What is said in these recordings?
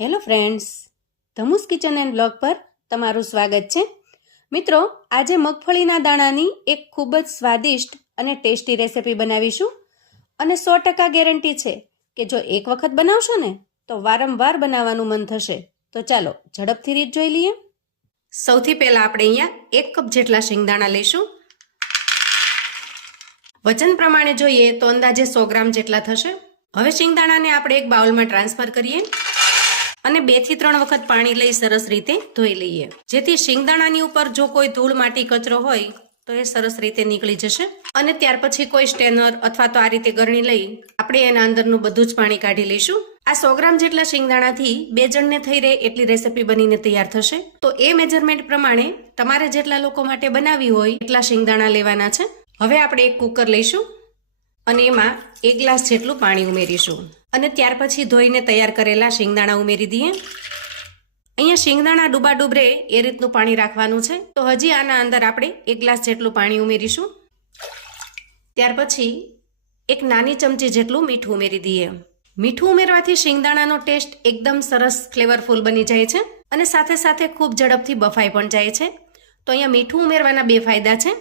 Hello friends, Dhamu's kitchen and blog પર તમારું સ્વાગત છે. મિત્રો, આજે મગફળીના દાણાની એક ખૂબ જ સ્વાદિષ્ટ અને ટેસ્ટી રેસિપી બનાવીશું અને 100% ગેરંટી છે કે જો એક વખત બનાવશો ને તો વારંવાર બનાવવાનું મન થશે. તો ચાલો ઝડપથી રીત જોઈ લઈએ. સૌથી પહેલાં આપણે અહીંયા 1 કપ જેટલા શિંગદાણા લઈશું. વજન પ્રમાણે જોઈએ તો અંદાજે 100 ગ્રામ જેટલા થશે. હવે શિંગદાણાને આપણે એક બાઉલમાં ટ્રાન્સફર કરીએ અને 2 થી 3 વખત પાણી લઈ સરસ રીતે ધોઈ લઈએ, જેથી શિંગદાણાની ઉપર જો કોઈ ધૂળ માટી કચરો હોય તો એ સરસ રીતે નીકળી જશે. અને ત્યાર પછી કોઈ સ્ટેનર અથવા તો આ રીતે ગરણી લઈ આપણે એના અંદરનું બધું જ પાણી કાઢી લઈશું. આ 100 ગ્રામ જેટલા શિંગદાણાથી 2 જણને થઈ રહે એટલી રેસીપી બનીને તૈયાર થશે. તો એ મેજરમેન્ટ પ્રમાણે તમારે જેટલા લોકો માટે બનાવી હોય એટલા શિંગદાણા લેવાના છે. હવે આપણે એક કુકર લઈશું અને એમાં 1 ગ્લાસ જેટલું પાણી ઉમેરીશું અને ત્યાર પછી ધોઈને તૈયાર કરેલા શિંગદાણા ઉમેરી દઈએ. અહીંયા શિંગદાણા ડૂબાડૂબ રહે એ રીતનું પાણી રાખવાનું છે. તો હજી આના અંદર આપણે 1 ગ્લાસ જેટલું પાણી ઉમેરીશું. ત્યાર પછી એક નાની ચમચી જેટલું મીઠું ઉમેરી દઈએ. મીઠું ઉમેરવાથી શિંગદાણાનો ટેસ્ટ એકદમ સરસ ફ્લેવરફુલ બની જાય છે અને સાથે સાથે ખૂબ ઝડપથી બફાઈ પણ જાય છે. તો અહીંયા મીઠું ઉમેરવાના 2 ફાયદા છે.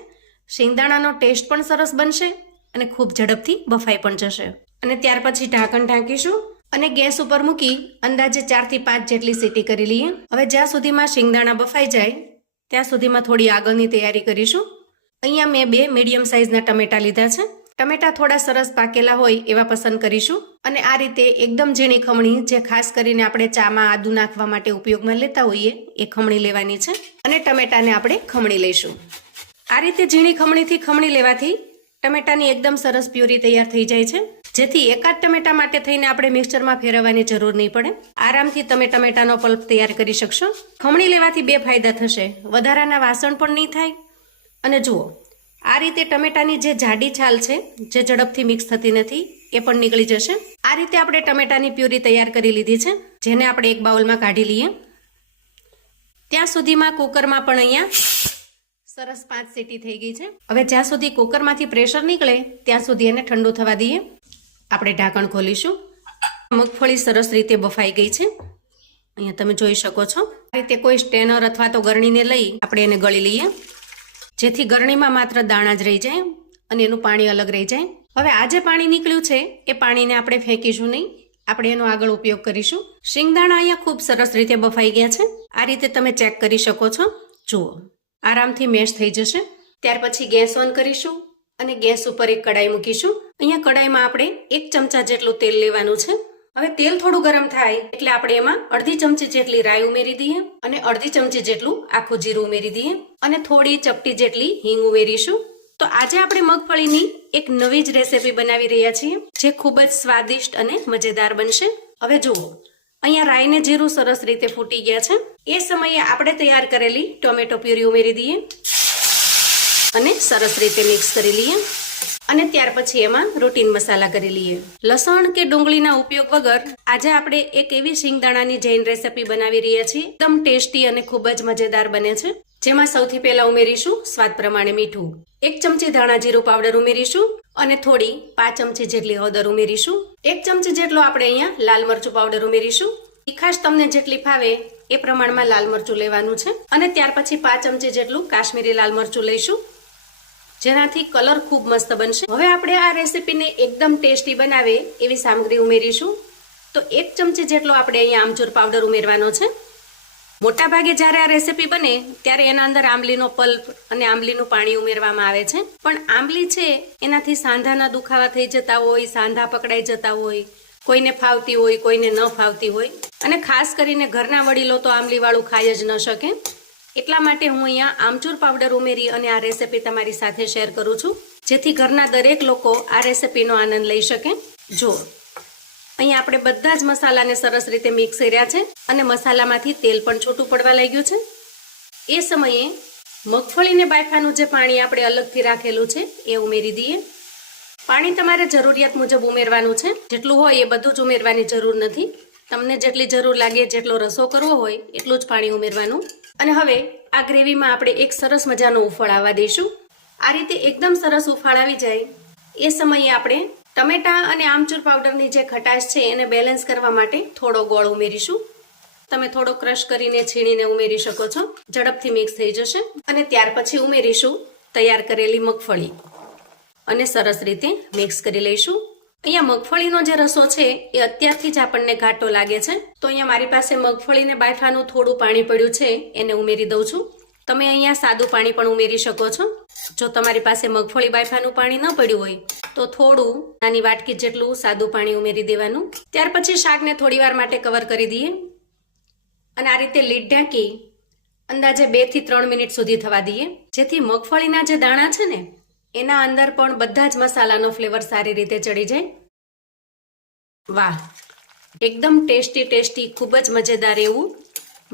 શિંગદાણાનો ટેસ્ટ પણ સરસ બનશે અને ખૂબ ઝડપથી બફાઈ પણ જશે. અને ત્યાર પછી ઢાંકણ ઢાંકીશું અને ગેસ ઉપર મૂકી અંદાજે 4 થી 5 જેટલી સીટી કરી લઈએ. હવે જ્યાં સુધીમાં શિંગદાણા બફાઈ જાય ત્યાં સુધીમાં થોડી આગળની તૈયારી કરીશું. અહીંયા મેં 2 મીડિયમ સાઇઝના ટમેટા લીધા છે. ટમેટા થોડા સરસ પાકેલા હોય એવા પસંદ કરીશું અને આ રીતે એકદમ ઝીણી ખમણી, જે ખાસ કરીને આપણે ચામાં આદુ નાખવા માટે ઉપયોગમાં લેતા હોઈએ એ ખમણી લેવાની છે અને ટમેટાને આપણે ખમણી લઈશું. આ રીતે ઝીણી ખમણીથી ખમણી લેવાથી ટમેટાની એકદમ સરસ પ્યુરી તૈયાર થઈ જાય છે, જેથી એકાદ ટમેટા માટે થઈને આપણે મિક્સચરમાં ફેરવવાની જરૂર નહીં પડે. આરામથી તમે ટમેટાનો પલ્પ તૈયાર કરી શકશો. ખમણી લેવાથી 2 ફાયદા થશે. વધારાના વાસણ પણ નહીં થાય અને જુઓ આ રીતે ટમેટાની જે જાડી છાલ છે, જે ઝડપથી મિક્સ થતી નથી, એ પણ નીકળી જશે. આ રીતે આપણે ટમેટાની પ્યુરી તૈયાર કરી લીધી છે, જેને આપણે એક બાઉલમાં કાઢી લઈએ. ત્યાં સુધીમાં કુકરમાં પણ અહીંયા સરસ 5 સીટી થઈ ગઈ છે. હવે જ્યાં સુધી કુકરમાંથી પ્રેશર નીકળે ત્યાં સુધી એને ઠંડુ થવા દઈએ. આપણે ઢાંકણ ખોલીશું. મગફળી સરસ રીતે બફાઈ ગઈ છે. અહીંયા તમે જોઈ શકો છો. આ રીતે કોઈ સ્ટેનર અથવા તો ગરણીને લઈ આપણે એને ગળી લઈએ, જેથી ગરણીમાં માત્ર દાણા જ રહી જાય અને એનું પાણી અલગ રહી જાય. હવે આ જે પાણી નીકળ્યું છે એ પાણીને આપણે ફેંકીશું નહીં, આપણે એનો આગળ ઉપયોગ કરીશું. શિંગદાણા અહીંયા ખૂબ સરસ રીતે બફાઈ ગયા છે. આ રીતે તમે ચેક કરી શકો છો. જુઓ આરામથી મેશ થઈ જશે. ત્યાર પછી ગેસ ઓન કરીશું અને ગેસ ઉપર એક કડાઈ મૂકીશું. અહીંયા કડાઈમાં આપણે 1 ચમચા જેટલું તેલ લેવાનું છે. હવે તેલ થોડું ગરમ થાય એટલે આપણે એમાં અડધી ચમચી જેટલી રાઈ ઉમેરી દઈએ અને અડધી ચમચી જેટલું આખું જીરું ઉમેરી દઈએ અને થોડી ચપટી જેટલી હિંગ ઉમેરીશું. તો આજે આપણે મગફળીની એક નવી જ રેસીપી બનાવી રહ્યા છીએ, જે ખૂબ જ સ્વાદિષ્ટ અને મજેદાર બનશે. હવે જુઓ અહીંયા રાઈને જીરું સરસ રીતે ફૂટી ગયા છે. એ સમયે આપણે તૈયાર કરેલી ટોમેટો પ્યુરી ઉમેરી દઈએ અને સરસ રીતે મિક્સ કરી લઈએ અને ત્યાર પછી એમાં રૂટીન મસાલા કરી લઈએ. લસણ કે ડુંગળીના ઉપયોગ વગર આજે આપણે એક એવી શિંગદાણાની જૈન રેસીપી બનાવી રહ્યા છીએ, એકદમ ટેસ્ટી અને ખૂબ જ મજેદાર બને છે. જેમાં સૌથી પહેલા ઉમેરીશું સ્વાદ પ્રમાણે મીઠું, 1 ચમચી ધાણા જીરું પાવડર ઉમેરીશું અને થોડી 5 ચમચી જેટલી હળદર ઉમેરીશું. 1 ચમચી જેટલો આપણે અહીંયા લાલ મરચું પાવડર ઉમેરીશું. તીખાશ તમને જેટલી ફાવે એ પ્રમાણમાં લાલ મરચું લેવાનું છે અને ત્યાર પછી 5 ચમચી જેટલું કાશ્મીરી લાલ મરચું લઈશું, જેનાથી કલર ખૂબ મસ્ત બનશે. હવે આપણે આ રેસીપીને એકદમ ટેસ્ટી બનાવે એવી સામગ્રી ઉમેરીશું. તો 1 ચમચી જેટલો આપણે અહીંયા આમચૂર પાવડર ઉમેરવાનો છે. મોટા ભાગે જ્યારે આ રેસીપી બને ત્યારે એના અંદર આંબલીનો પલ્પ અને આંબલીનું પાણી ઉમેરવામાં આવે છે, પણ આંબલી છે એનાથી સાંધાના દુખાવા થઈ જતા હોય, સાંધા પકડાઈ જતા હોય, કોઈને ફાવતી હોય, કોઈને ન ફાવતી હોય અને ખાસ કરીને ઘરના વડીલો તો આંબલીવાળું ખાઈ જ ન શકે. એટલા માટે હું અહીંયા આમચૂર પાવડર ઉમેરી અને આ રેસીપી તમારી સાથે શેર કરું છું, જેથી ઘરના દરેક લોકો આ રેસીપીનો આનંદ લઈ શકે. જો અહીંયા આપણે બધા જ મસાલાને સરસ રીતે મિક્સ કર્યા છે અને મસાલામાંથી તેલ પણ છૂટું પડવા લાગ્યું છે. એ સમયે મગફળીને બાફવાનું જે પાણી આપણે અલગથી રાખેલું છે એ ઉમેરી દઈએ. પાણી તમારે જરૂરિયાત મુજબ ઉમેરવાનું છે. જેટલું હોય એ બધું જ ઉમેરવાની જરૂર નથી. તમને જેટલી જરૂર લાગે, જેટલો રસો કરવો હોય એટલું જ પાણી ઉમેરવાનું. અને હવે આ ગ્રેવીમાં આપણે એક સરસ મજાનો ઉફાળ આવવા દઈશું. આ રીતે એકદમ સરસ ઉફાળ આવી જાય એ સમયે આપણે ટમેટા અને આમચૂર પાવડરની જે ખટાશ છે એને બેલેન્સ કરવા માટે થોડો ગોળ ઉમેરીશું. તમે થોડો ક્રશ કરીને છીણીને ઉમેરી શકો છો. ઝડપથી મિક્સ થઈ જશે. અને ત્યાર પછી ઉમેરીશું તૈયાર કરેલી મગફળી અને સરસ રીતે મિક્સ કરી લઈશું. અહીંયા મગફળીનો જે રસો છે એ અત્યારથી જ આપણને ઘાટો લાગે છે, તો અહીંયા મારી પાસે મગફળીને બાફવાનું થોડું પાણી પડ્યું છે, એને ઉમેરી દઉં છું. તમે અહીંયા સાદું પાણી પણ ઉમેરી શકો છો. જો તમારી પાસે મગફળી બાફવાનું પાણી ન પડ્યું હોય તો થોડું નાની વાટકી જેટલું સાદું પાણી ઉમેરી દેવાનું. ત્યાર પછી શાકને થોડી વાર માટે કવર કરી દઈએ અને આ રીતે લીડ ઢાંકી અંદાજે 2 થી 3 મિનિટ સુધી થવા દઈએ, જેથી મગફળીના જે દાણા છે ને એના અંદર પણ બધા જ મસાલાનો ફ્લેવર સારી રીતે ચડી જાય. વાહ, એકદમ ટેસ્ટી ખૂબ જ મજેદાર એવું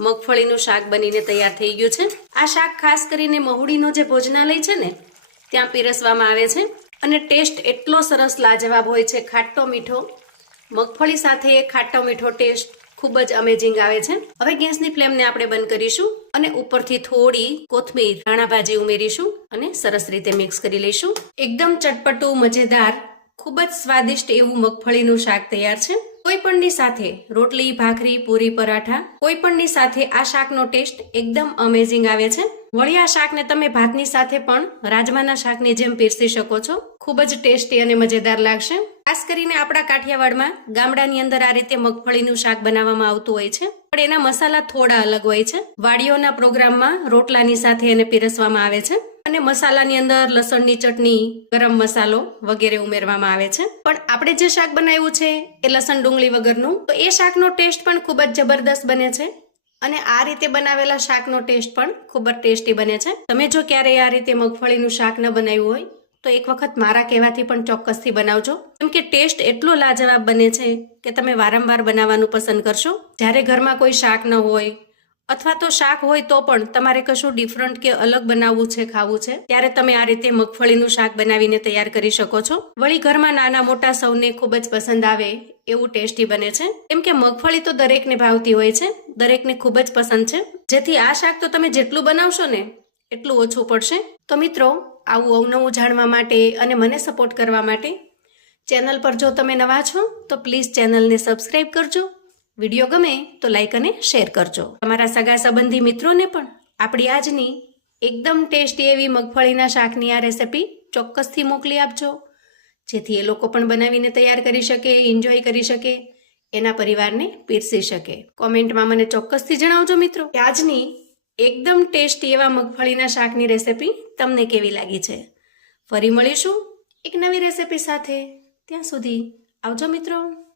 મગફળીનું શાક બનીને તૈયાર થઈ ગયું છે. આ શાક ખાસ કરીને મહુડીનો જે ભોજનાલય છે ને ત્યાં પીરસવામાં આવે છે અને ટેસ્ટ એટલો સરસ લાજવાબ હોય છે, ખાટો મીઠો. મગફળી સાથે ખાટો મીઠો ટેસ્ટ ખૂબ જ અમેઝિંગ આવે છે. હવે ગેસની ફ્લેમને આપણે બંધ કરીશું અને ઉપરથી થોડી કોથમીર ધાણા ભાજી ઉમેરીશું અને સરસ રીતે મિક્સ કરી લઈશું. એકદમ ચટપટું, મજેદાર, ખૂબ જ સ્વાદિષ્ટ એવું મગફળીનું શાક તૈયાર છે. કોઈ પણની સાથે રોટલી, ભાખરી, પૂરી, પરાઠા કોઈ પણની સાથે આ શાકનો ટેસ્ટ એકદમ અમેઝિંગ આવે છે. વળી આ શાકને તમે ભાતની સાથે પણ રાજમાના શાકની જેમ પીરસી શકો છો. ખૂબ જ ટેસ્ટી અને મજેદાર લાગશે. ખાસ કરીને આપણા કાઠિયાવાડમાં ગામડાની અંદર આ રીતે મગફળીનું શાક બનાવવામાં આવતું હોય છે, પણ એના મસાલા થોડા અલગ હોય છે. વાડીઓના પ્રોગ્રામમાં રોટલાની સાથે એને પીરસવામાં આવે છે અને મસાલાની અંદર લસણની ચટણી, ગરમ મસાલો વગેરે ઉમેરવામાં આવે છે. પણ આપણે જે શાક બનાવ્યું છે એ લસણ ડુંગળી વગરનું, તો એ શાકનો ટેસ્ટ પણ ખૂબ જ જબરદસ્ત બને છે અને આ રીતે બનાવેલા શાકનો ટેસ્ટ પણ ખૂબ જ ટેસ્ટી બને છે. તમે જો ક્યારેય આ રીતે મગફળીનું શાક ન બનાવ્યું હોય તો એક વખત મારા કહેવાથી પણ ચોક્કસથી બનાવજો, કેમ કે ટેસ્ટ એટલો લાજવાબ બને છે કે તમે વારંવાર બનાવવાનું પસંદ કરશો. જ્યારે ઘરમાં કોઈ શાક ન હોય અથવા તો શાક હોય તો પણ તમારે કશું ડિફરન્ટ કે અલગ બનાવવું છે, ખાવું છે, ત્યારે તમે આ રીતે મગફળીનું શાક બનાવીને તૈયાર કરી શકો છો. વળી ઘરમાં નાના મોટા સૌને ખૂબ જ પસંદ આવે એવું ટેસ્ટી બને છે, કેમ કે મગફળી તો દરેકને ભાવતી હોય છે, દરેકને ખૂબ જ પસંદ છે. જેથી આ શાક તો તમે જેટલું બનાવશો ને એટલું ઓછું પડશે. તો મિત્રો, આવું અવનવું જાણવા માટે અને મને સપોર્ટ કરવા માટે ચેનલ પર જો તમે નવા છો તો પ્લીઝ ચેનલને સબસ્ક્રાઇબ કરજો. વિડીયો ગમે તો લાઈક અને શેર કરજો. તમારા સગા સંબંધી મિત્રોને પણ આપણી આજની એકદમ ટેસ્ટી એવી મગફળીના શાકની આ રેસિપી ચોક્કસથી મોકલી આપજો, જેથી એ લોકો પણ બનાવીને તૈયાર કરી શકે, એન્જોય કરી શકે, એના પરિવારને પીરસી શકે. કોમેન્ટમાં મને ચોક્કસથી જણાવજો મિત્રો કે આજની એકદમ ટેસ્ટી એવા મગફળીના શાકની રેસિપી તમને કેવી લાગી છે. ફરી મળીશું એક નવી રેસિપી સાથે. ત્યાં સુધી આવજો મિત્રો.